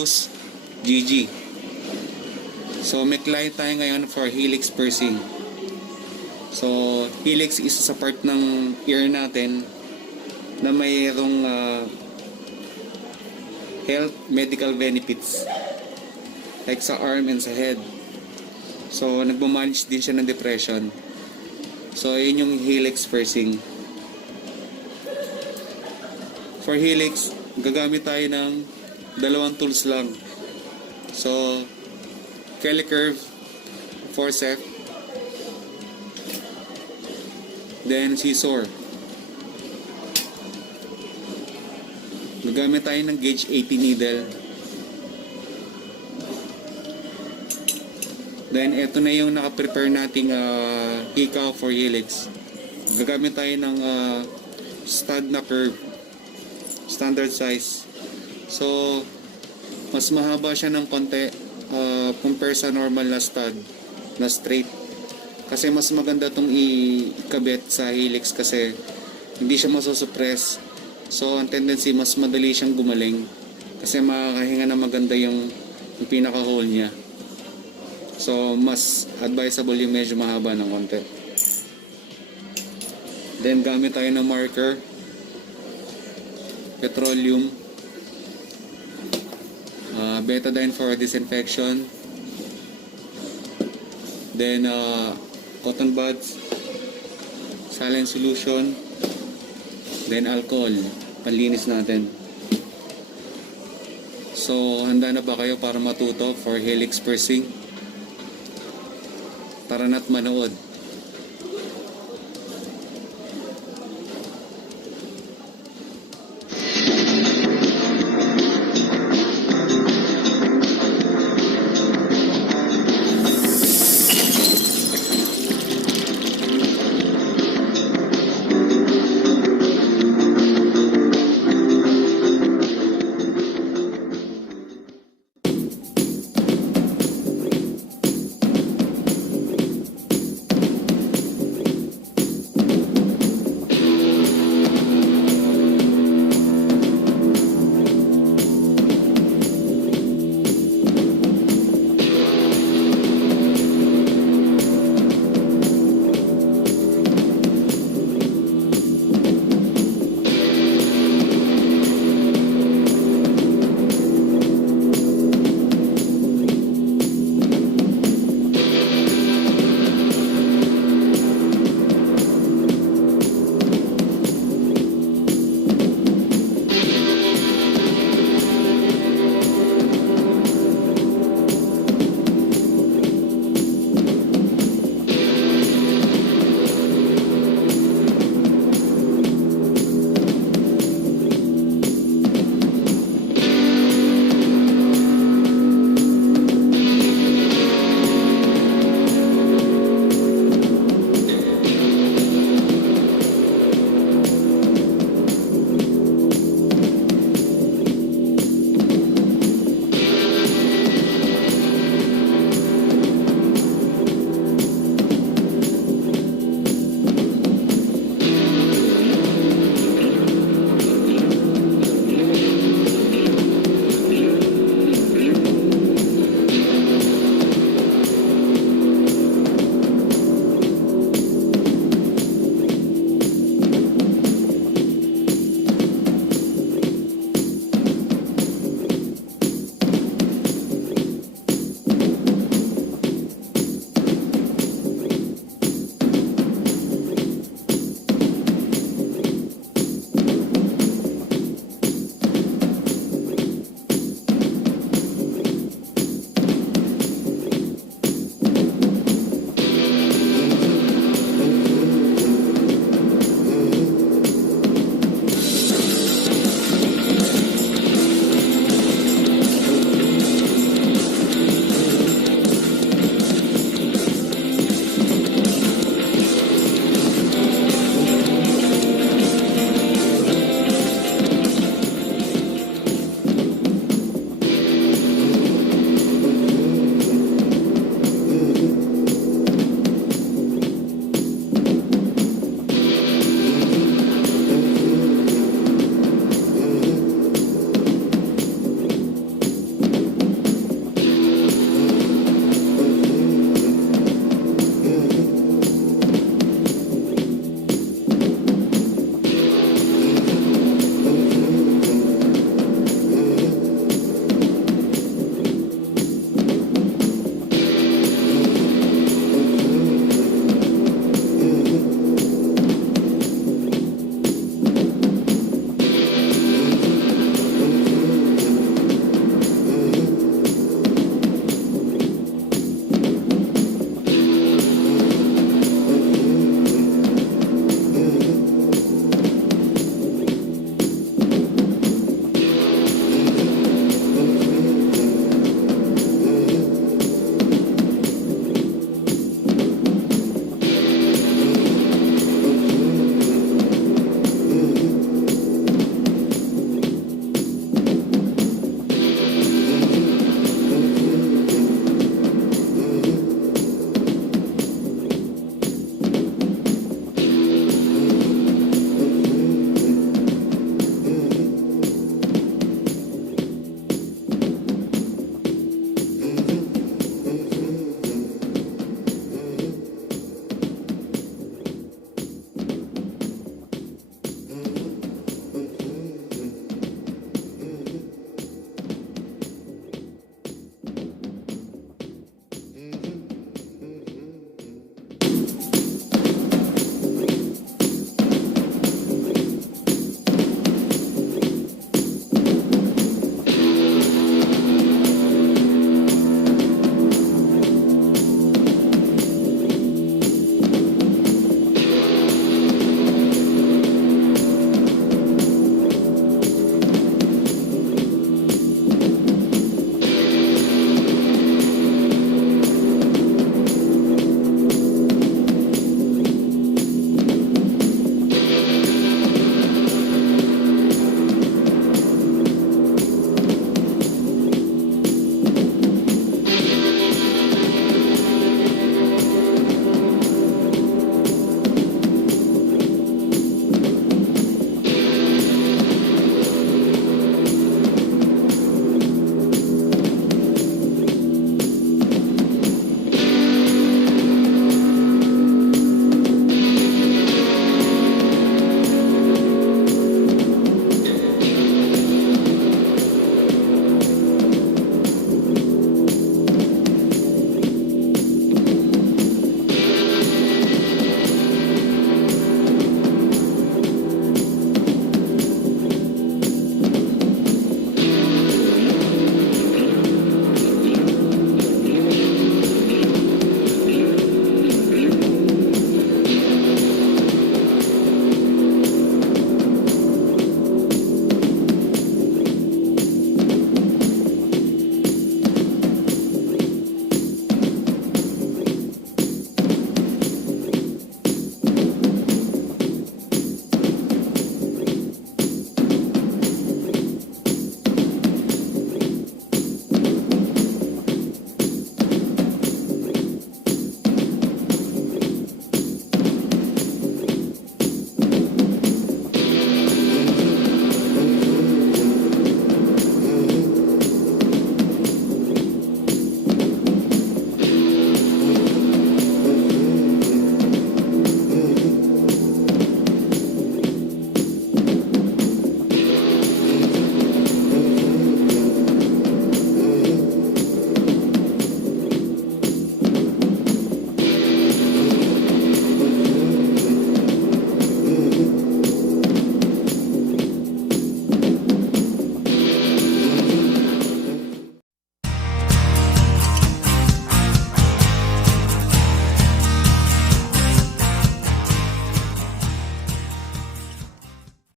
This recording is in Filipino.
loose, GG. So may client tayo ngayon for Helix piercing. So Helix isa sa part ng ear natin na mayroong health medical benefits like sa arm and sa head. So nagmamanage din siya ng depression. So yun yung Helix piercing. For Helix, gagamit tayo ng dalawang tools lang. So Curve forceps, then scissor. Gagamit tayo ng gauge 80 needle. Then ito na yung naka-prepare nating hikaw for Helix. Gagamit tayo ng stud na curve, standard size. So mas mahaba siya ng konti compare sa normal na stud na straight, kasi mas maganda itong ikabit sa Helix kasi hindi siya masusuppress. So ang tendency mas madali siyang gumaling kasi makakahinga na maganda yung pinaka hole niya. So mas advisable yung medyo mahaba ng konti. Then gamit tayo ng marker, petroleum, betadine for disinfection, then cotton buds, saline solution, then alcohol, panlinis natin. So handa na ba kayo para matuto for Helix piercing? Tara na't manood.